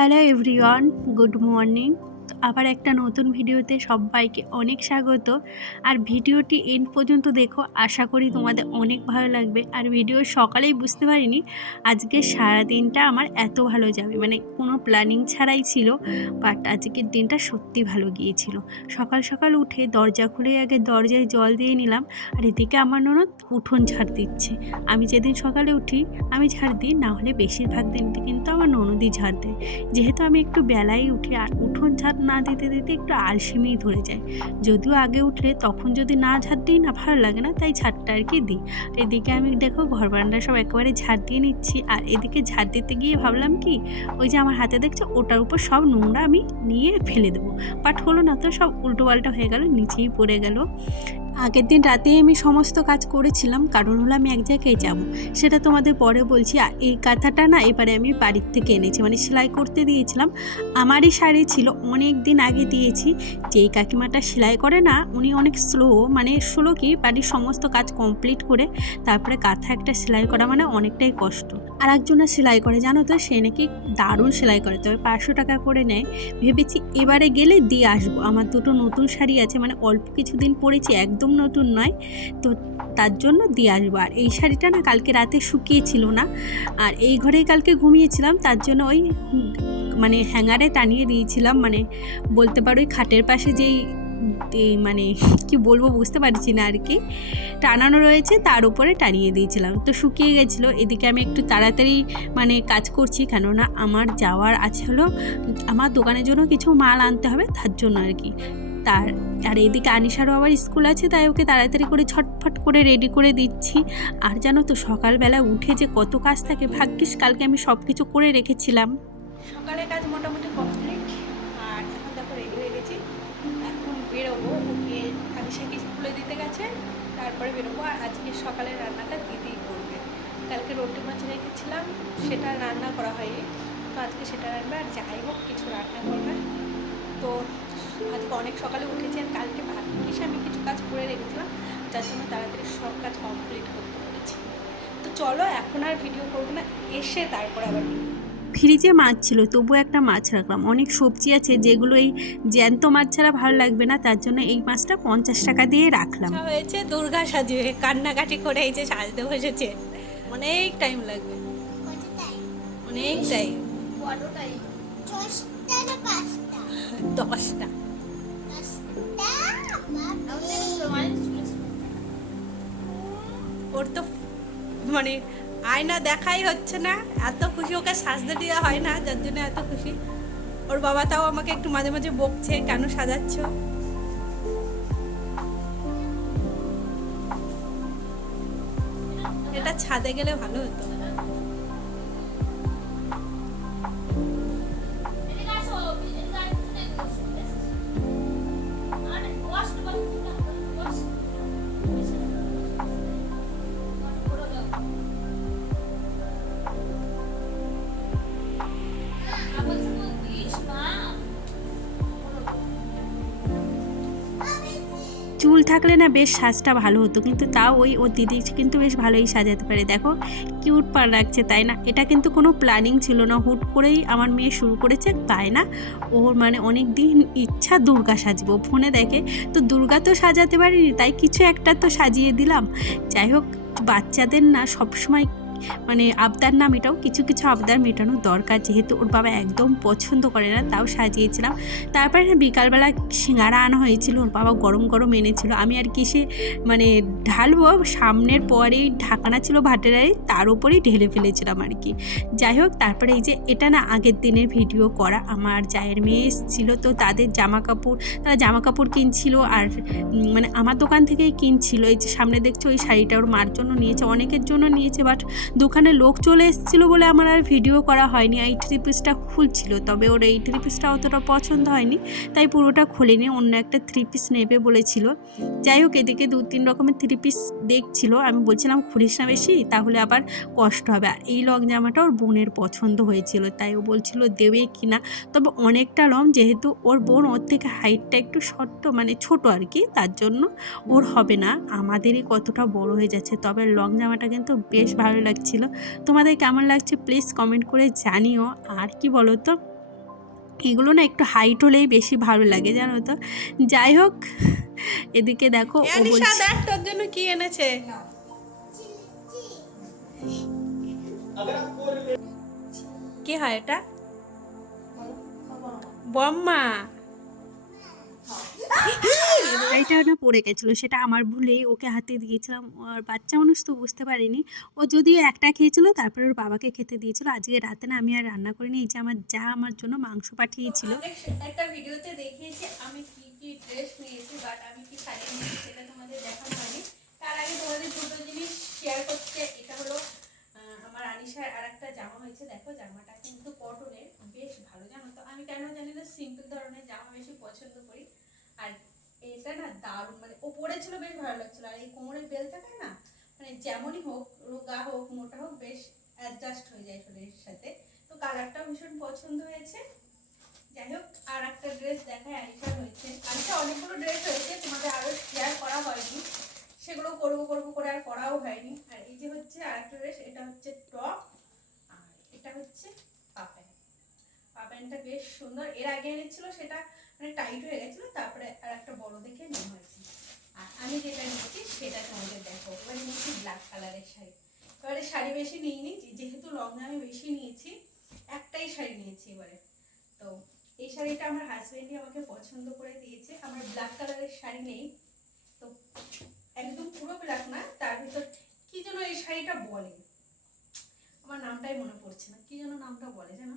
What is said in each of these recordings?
Hello everyone, good morning. আবার একটা নতুন ভিডিওতে সবাইকে অনেক স্বাগত। আর ভিডিওটি এন্ড পর্যন্ত দেখো, আশা করি তোমাদের অনেক ভালো লাগবে। আর ভিডিওর সকালেই বুঝতে পারিনি আজকে সারাদিনটা আমার এত ভালো যাবে, মানে কোনো প্ল্যানিং ছাড়াই ছিল। বাট আজকের দিনটা সত্যি ভালো গিয়েছিল। সকাল সকাল উঠে দরজা খুলে আগে দরজায় জল দিয়ে নিলাম। আর এদিকে আমার ননদ উঠোন ঝাড় দিচ্ছে। আমি যেদিন সকালে উঠি আমি ঝাড় দিই, না হলে বেশিরভাগ দিনটি কিন্তু আমার ননদই ঝাড় দেয়। যেহেতু আমি একটু বেলায় উঠি আর উঠোন ঝাড় না দিতে দিতে একটু আলসেমিই ধরে যায়। যদিও আগে উঠলে তখন যদি না ঝাড় দিই না ভালো লাগে না, তাই ঝাড়টা আর কি দিই। এদিকে আমি দেখো ঘর বারান্দা সব একেবারে ঝাড় দিয়ে নিচ্ছি। আর এদিকে ঝাড় দিতে গিয়ে ভাবলাম কি, ওই যে আমার হাতে দেখছো ওটার উপর সব নোংরা আমি নিয়ে ফেলে দেবো। বাট হলো না তো, সব উল্টো পাল্টা হয়ে গেল, নিচেই পড়ে গেল। আগের দিন রাতেই আমি সমস্ত কাজ করেছিলাম, কারণ হলো আমি এক জায়গায় যাব, সেটা তোমাদের পরে বলছি। আর এই কাঁথাটা না এবারে আমি বাড়ির থেকে এনেছি, মানে সেলাই করতে দিয়েছিলাম। আমারই শাড়ি ছিল, অনেক দিন আগে দিয়েছি। যেই কাকিমাটা সেলাই করে না, উনি অনেক স্লো কি বাড়ির সমস্ত কাজ কমপ্লিট করে তারপরে কাঁথা একটা সেলাই করা মানে অনেকটাই কষ্ট। আর একজনা সেলাই করে জানো তো, সে নাকি দারুণ সেলাই করে, তবে 500 টাকা করে নেয়। ভেবেছি এবারে গেলে দিয়ে আসবো। আমার দুটো নতুন শাড়ি আছে, মানে অল্প কিছুদিন পরেছি, একদম নতুন নয়, তো তার জন্য দিয়ে আসবো। আর এই শাড়িটা না কালকে রাতে শুকিয়েছিল না, আর এই ঘরেই কালকে ঘুমিয়েছিলাম, তার জন্য ওই মানে হ্যাঙ্গারে টানিয়ে দিয়েছিলাম, মানে বলতে পারো ওই খাটের পাশে যেই মানে কি বলবো বুঝতে পারছি না আর কি, টানানো রয়েছে তার উপরে টানিয়ে দিয়েছিলাম, তো শুকিয়ে গেছিলো। এদিকে আমি একটু তাড়াতাড়ি মানে কাজ করছি, কেননা আমার যাওয়ার আছে হলো আমার দোকানের জন্য কিছু মাল আনতে হবে, তার জন্য আর কি। আর এদিকে আনিশারও আবার স্কুল আছে, তাই ওকে তাড়াতাড়ি করে ছটফট করে রেডি করে দিচ্ছি। আর জানো তো সকালবেলা উঠে যে কত কাজ থাকে, ভাগ্যিস কালকে আমি সব কিছু করে রেখেছিলাম। সকালের কাজ মোটামুটি কমপ্লিট। আর এখন দেখো রেডি হয়ে গেছি, এখন বেরোবো। ওকে আনিশাকে স্কুলে দিতে গেছে, তারপরে বেরোবো। আর আজকে সকালের রান্নাটা দিদি করবে। কালকে রুটি মাছ রেখেছিলাম, সেটা রান্না করা হয়নি, তো আজকে সেটা রান্না। আর যাই হোক কিছু রান্না করবে। তো আজকে অনেক সকালে উঠেছি, আর কালকে ভাগ্যিস আমি কিছু কাজ করে রেখেছিলাম, যার জন্য তাড়াতাড়ি সব কাজ কমপ্লিট করতে পেরেছি। তো চলো এখন আর ভিডিও করবো না, এসে তারপর আবার ফ্রিজে মাছ ছিল, তবু একটা মাছ রাখলাম। অনেক সবজি আছে যেগুলো এই জ্যান্ত মাছ ছাড়া ভালো লাগবে না, তার জন্য এই মাছটা 50 টাকা দিয়ে রাখলাম। হয়েছে দুর্গা সাজবে, কান্নাকাটি করে এই যে সাজতে বসেছে। অনেক টাইম লাগবে, অনেক টাইম। 10টা। ওর তো মানে আয়না দেখাই হচ্ছে না, এত খুশি। ওকে সাজতে দেওয়া হয় না, যার জন্য এত খুশি। ওর বাবা তাও আমাকে একটু মাঝে মাঝে বকছে, কেন সাজাচ্ছ। এটা ছাদে গেলে ভালো হতো। চুল থাকলে না বেশ সাজটা ভালো হতো, কিন্তু তাও ওর দিদি কিন্তু বেশ ভালোই সাজাতে পারে। দেখো কিউট পার লাগছে, তাই না? এটা কিন্তু কোনো প্ল্যানিং ছিল না, হুট করেই আমার মেয়ে শুরু করেছে, তাই না? ওর মানে অনেক দিন ইচ্ছা দুর্গা সাজবো, ফোনে দেখে। তো দুর্গা তো সাজাতে পারিনি, তাই কিছু একটা তো সাজিয়ে দিলাম। যাই হোক, বাচ্চাদের না সবসময় মানে আবদার না মেটাও, কিছু কিছু আবদার মেটানো দরকার, যেহেতু ওর বাবা একদম পছন্দ করে না, তাও সাজিয়েছিলাম। তারপরে বিকালবেলা সিঙ্গারা আনা হয়েছিল, ওর বাবা গরম গরম এনেছিল। আমি আর কি সে মানে ঢালবো, সামনের পরেই ঢাকনা ছিল ভাতের হাঁড়ি, তার উপরেই ঢেলে ফেলেছিলাম আর কি। যাই হোক, তারপরে এই যে এটা না আগের দিনের ভিডিও করা, আমার জায়ের মেয়ে এসেছিল, তো তাদের তারা জামা কাপড় কিনছিল। আর মানে আমার দোকান থেকেই কিনছিল। এই যে সামনে দেখছো ওই শাড়িটা ওর মার জন্য নিয়েছে, অনেকের জন্য নিয়েছে, বাট দোকানে লোক চলে এসেছিলো বলে আমার আর ভিডিও করা হয়নি। এই থ্রি পিসটা খুলছিল, তবে ওর এই থ্রি পিসটা অতটা পছন্দ হয়নি, তাই পুরোটা খুলিনি, অন্য একটা থ্রি পিস নেবে বলেছিল। যাই হোক, এদিকে 2-3 রকমের থ্রি পিস দেখছিল। আমি বলছিলাম খুলিস না বেশি, তাহলে আবার কষ্ট হবে। আর এই লং জামাটা ওর বোনের পছন্দ হয়েছিল, তাই ও বলছিল দেবে কি না। তবে অনেকটা লং, যেহেতু ওর বোন ওর থেকে হাইটটা একটু শর্ট, মানে ছোট আর কি, তার জন্য ওর হবে না, আমাদেরই কতটা বড় হয়ে যাচ্ছে। তবে লং জামাটা কিন্তু বেশ ভালো লাগছিল। তোমাদের কেমন লাগছে প্লিজ কমেন্ট করে জানিও। আর কি বলো তো, এগুলো না একটু হাইট হলেই বেশি ভালো লাগে জানো তো। যাই হোক, এদিকে দেখো ও আনিশা বলছে দেখ তোর জন্য কি এনেছে। কি হয় এটা? বম্মা। শাড়িটা না পড়ে গেছিলো, সেটা আমার ভুলেই ওকে হাতে দিয়েছিলাম। আর বাচ্চা মানুষ তো বুঝতে পারিনি। ও যদিও একটা খেয়েছিল, তারপরে ওর বাবাকে খেতে দিয়েছিল। আজকে রাতে না আমি আর রান্না করিনি। এই যে আমার যা আমার জন্য মাংস পাঠিয়েছিল। একটা ভিডিওতে দেখিয়েছি আমি কি কি ড্রেস নিয়েছি, বাট আমি কি শাড়ি নিয়েছি সেটা তোমাদের দেখানো হয়নি। তার আগে তোমাদের দুটো জিনিস শেয়ার করতে। এটা হলো আমার আনিশার আর একটা জামা হয়েছে। দেখো জামাটা কিন্তু কটনের, বেশ ভালো জানো তো। আমি কেন জানি না সিম্পল ধরনের জামা বেশি পছন্দ করি। আর এটা না দারুণ, মানে ও পরেছিল বেশ ভালো লাগছিল। আর এই কোমরের বেলটা না, মানে যেমনই হোক, রোগা হোক মোটা হোক, বেশ অ্যাডজাস্ট হয়ে যায় শরীরের সাথে। তো কালারটাও ভীষণ পছন্দ হয়েছে। যাই হোক, আর একটা ড্রেস দেখায় আনিশার হয়েছে। আনিশা অনেকগুলো ড্রেস হয়েছে, তোমাদের আরো শেয়ার করা হয়নি, সেগুলো করবো করবো করে আর করাও হয়নি। আর এই যে হচ্ছে আর একটা ড্রেস, এটা হচ্ছে টপ, আর এটা হচ্ছে পাপ্যান্ট। পাপ্যান্টটা বেশ সুন্দর। এর আগে এনেছিল সেটা মানে টাইট হয়ে গেছিল, তারপরে আর একটা বড় দেখে নেওয়া হয়েছে। আর আমি যেটা নিয়েছি সেটা তোমাদের দেখো। এবারে নিয়েছি ব্ল্যাক কালারের শাড়ি। এবারে শাড়ি বেশি নিইনি, যেহেতু লং আমি বেশি নিয়েছি, একটাই শাড়ি নিয়েছি এবারে। তো এই শাড়িটা আমার হাজবেন্ডই আমাকে পছন্দ করে দিয়েছে। আমার ব্ল্যাক কালারের শাড়ি নেই, তো একদম পুরো ব্ল্যাক না, তার ভিতর কি যেন এই শাড়িটা বলে, আমার নামটাই মনে পড়ছে না, কি যেন নামটা বলে জানো।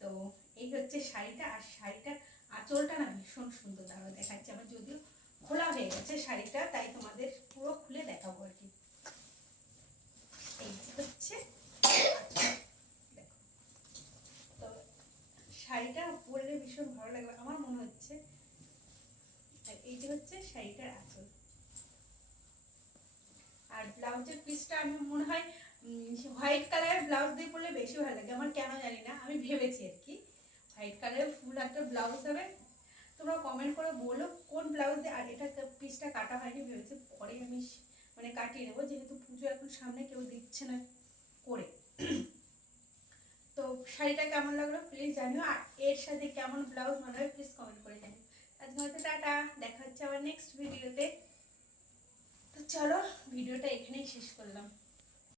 তো এই হচ্ছে শাড়িটা। আর শাড়িটার আঁচলটা না ভীষণ সুন্দর, দাঁড়াও দেখাচ্ছে। আমার যদিও খোলা হয়ে গেছে শাড়িটা, তাই তোমাদের পুরো খুলে দেখাবো আর কি। এই যে হচ্ছে তো শাড়িটা পরলে ভীষণ ভালো লাগবে আমার মনে হচ্ছে। আর এই যে হচ্ছে শাড়িটার আঁচল। আর ব্লাউজের পিসটা আমি মনে হয় হোয়াইট কালারের ব্লাউজ দিয়ে পরলে বেশি ভালো লাগে আমার, কেন জানি না, আমি ভেবেছি আর কি হোয়াইট কালারের ফুল একটা ব্লাউজ হবে। তোমরা কমেন্ট করে বলো কোন ব্লাউজ দিয়ে। আর এটা পিসটা কাটা হয়নি, ভেবেছি পরে আমি মানে কাটিয়ে নেবো, যেহেতু পুজো এখন সামনে, কেউ দিচ্ছে না করে। তো শাড়িটা কেমন লাগলো প্লিজ জানিও, আর এর সাথে কেমন ব্লাউজ মানাবে প্লিজ কমেন্ট করে জানিও। আজকে হয়তো টাটা, দেখা হচ্ছে আবার নেক্সট ভিডিওতে। তো চলো ভিডিওটা এখানেই শেষ করলাম।